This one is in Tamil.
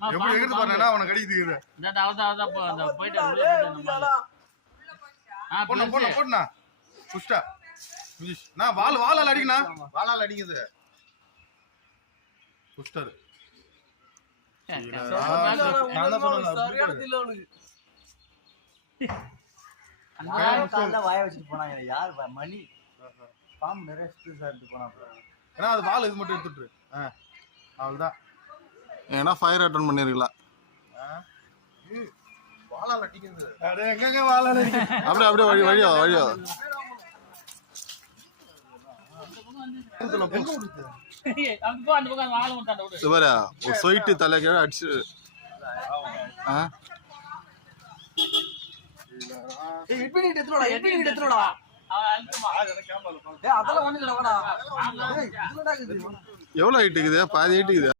எப்படி எகிட்டு பாருனா அவனை கடிக்குது. போட்டுனா புஷ்டா நான் வாளால அடிக்கணா, வாளால அடிக்குது புஷ்டர். வாய வச்சுட்டு போனாங்க யார் மணி பாம்பு நிறைய சாப்பிட்டு போனாங்க. ஏன்னா அது வால் இது மட்டும் எடுத்துட்டு அவ்வளவுதான். ஏன்னா ஃபயர் அட்டன் பண்ணிருக்கலாம். வாளால அடிக்குது. அட எங்கங்க வாளால அடிக்குது. அப்படியே வழியோ சொயிட்டு தலைக்கு அடிச்சு எவ்வளவு ஹைட் இருக்குது? பாதி ஹைட் இருக்குது.